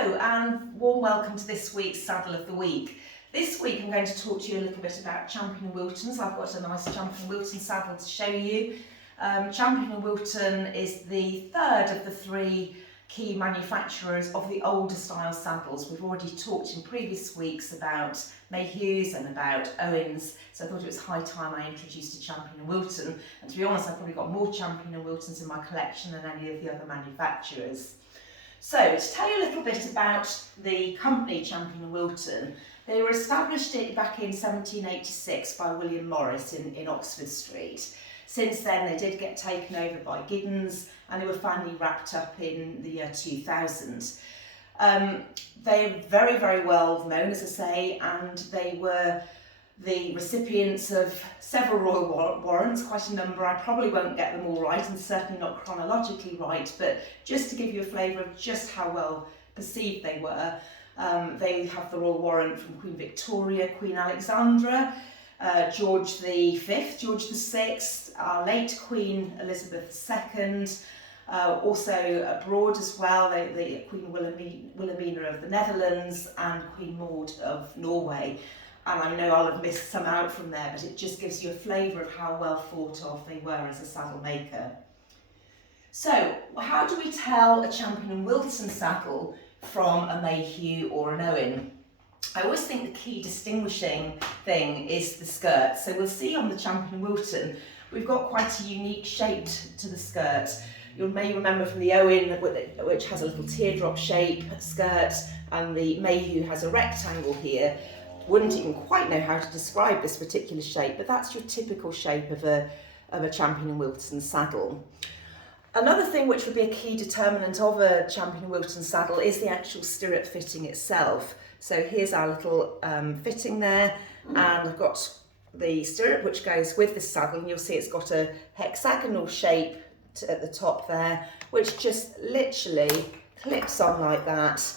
Hello and warm welcome to this week's Saddle of the Week. This week I'm going to talk to you a little bit about Champion & Wilton's. I've got a nice Champion & Wilton saddle to show you. Champion & Wilton is the third of the three key manufacturers of the older style saddles. We've already talked in previous weeks about Mayhew's and about Owens, so I thought it was high time I introduced a Champion & Wilton. And to be honest, I've probably got more Champion & Wiltons in my collection than any of the other manufacturers. So, to tell you a little bit about the company Champion & Wilton, they were established back in 1786 by William Morris in Oxford Street. Since then they did get taken over by Giddens and they were finally wrapped up in the year 2000. They're very, very well known, as I say, and they were the recipients of several royal warrants, quite a number. I probably won't get them all right and certainly not chronologically right, but just to give you a flavour of just how well perceived they were, they have the royal warrant from Queen Victoria, Queen Alexandra, George V, George VI, our late Queen Elizabeth II, also abroad as well, the Queen Wilhelmina of the Netherlands and Queen Maud of Norway. And I know I'll have missed some out from there, but it just gives you a flavour of how well thought of they were as a saddle maker. So, how do we tell a Champion & Wilton saddle from a Mayhew or an Owen? I always think the key distinguishing thing is the skirt. So we'll see on the Champion & Wilton, we've got quite a unique shape to the skirt. You may remember from the Owen, which has a little teardrop shape skirt, and the Mayhew has a rectangle here. Wouldn't even quite know how to describe this particular shape, but that's your typical shape of a Champion & Wilton saddle. Another thing which would be a key determinant of a Champion & Wilton saddle is the actual stirrup fitting itself. So here's our little fitting there, and I've got the stirrup which goes with the saddle, and you'll see it's got a hexagonal shape at the top there, which just literally clips on like that.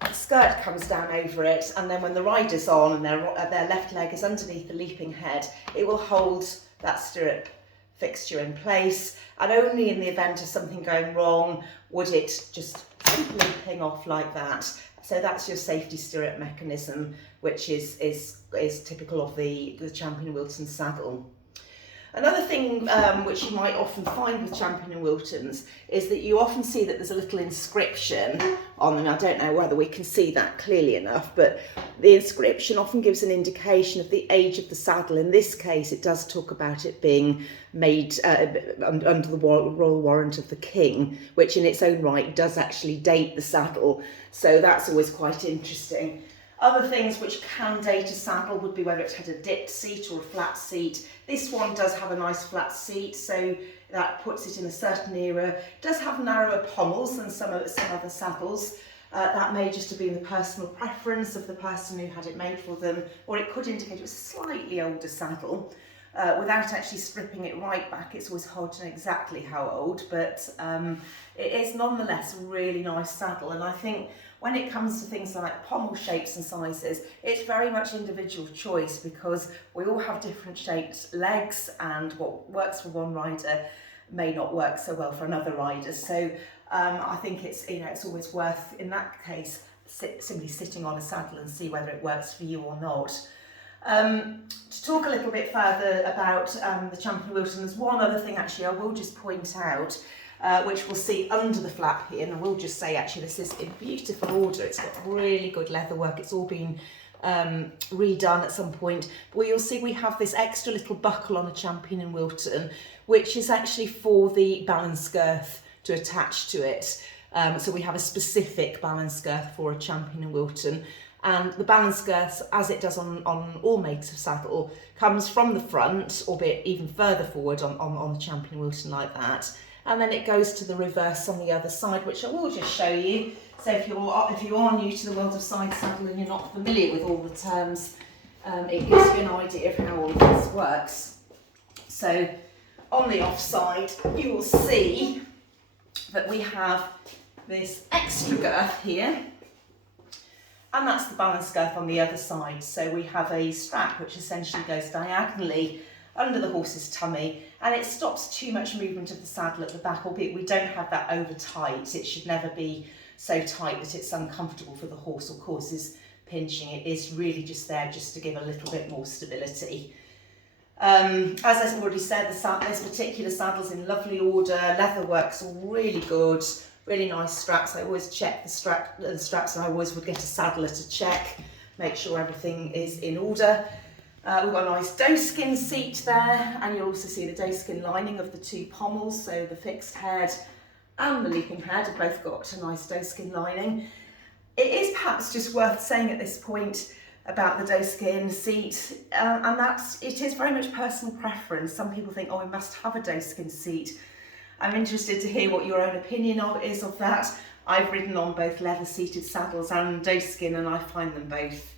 The skirt comes down over it, and then when the rider's on and their left leg is underneath the leaping head, it will hold that stirrup fixture in place, and only in the event of something going wrong would it just simply ping off like that. So that's your safety stirrup mechanism, which is typical of the Champion & Wilton saddle. Another thing which you might often find with Champion & Wiltons is that you often see that there's a little inscription on them. I don't know whether we can see that clearly enough, but the inscription often gives an indication of the age of the saddle. In this case, it does talk about it being made under the royal warrant of the king, which in its own right does actually date the saddle. So that's always quite interesting. Other things which can date a saddle would be whether it had a dipped seat or a flat seat. This one does have a nice flat seat, so that puts it in a certain era. It does have narrower pommels than some other saddles. That may just have been the personal preference of the person who had it made for them, or it could indicate it was a slightly older saddle. Without actually stripping it right back, it's always hard to know exactly how old, but it is nonetheless a really nice saddle. And I think when it comes to things like pommel shapes and sizes, it's very much individual choice, because we all have different shaped legs, and what works for one rider may not work so well for another rider. So I think it's always worth, in that case, simply sitting on a saddle and see whether it works for you or not. To talk a little bit further about the Champion & Wilton, there's one other thing actually I will just point out, which we'll see under the flap here, and I will just say actually this is in beautiful order. It's got really good leather work. It's all been redone at some point. But you'll see we have this extra little buckle on a Champion & Wilton, which is actually for the balance girth to attach to it. So we have a specific balance girth for a Champion & Wilton. And the balance girth, as it does on all makes of saddle, comes from the front, albeit even further forward on the Champion & Wilton like that. And then it goes to the reverse on the other side, which I will just show you. So if you are new to the world of side saddle and you're not familiar with all the terms, it gives you an idea of how all of this works. So on the offside, you will see that we have this extra girth here, and that's the balance girth on the other side. So we have a strap which essentially goes diagonally under the horse's tummy, and it stops too much movement of the saddle at the back, albeit we don't have that over tight. It should never be so tight that it's uncomfortable for the horse or causes pinching. It is really just there just to give a little bit more stability. As I've already said, this particular saddle's in lovely order, leatherwork's all really good, really nice straps. I always check the straps, and I always would get a saddler to check, make sure everything is in order. We've got a nice doeskin seat there, and you'll also see the doeskin lining of the two pommels, so the fixed head and the leaping head have both got a nice doeskin lining. It is perhaps just worth saying at this point about the doeskin seat, and it is very much personal preference. Some people think, oh, we must have a doeskin seat. I'm interested to hear what your own opinion is of that. I've ridden on both leather seated saddles and doeskin, and I find them both,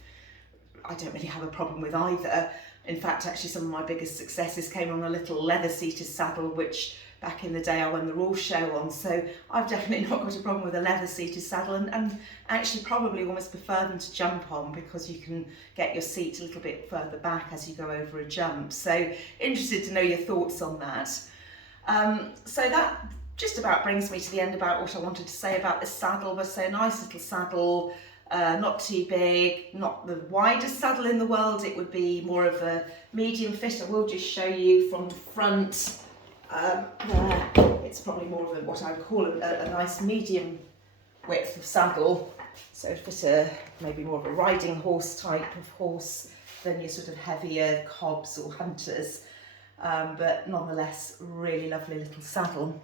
I don't really have a problem with either. In fact, actually some of my biggest successes came on a little leather seated saddle, which back in the day I won the Royal Show on, so I've definitely not got a problem with a leather seated saddle, and actually probably almost prefer them to jump on, because you can get your seat a little bit further back as you go over a jump. So interested to know your thoughts on that. So that just about brings me to the end about what I wanted to say about this saddle. But so a nice little saddle, not too big, not the widest saddle in the world. It would be more of a medium fit. I will just show you from the front. There, it's probably more of what I would call a nice medium width of saddle. So for maybe more of a riding horse type of horse than your sort of heavier cobs or hunters. But nonetheless, really lovely little saddle.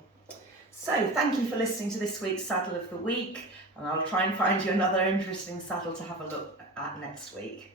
So thank you for listening to this week's Saddle of the Week, and I'll try and find you another interesting saddle to have a look at next week.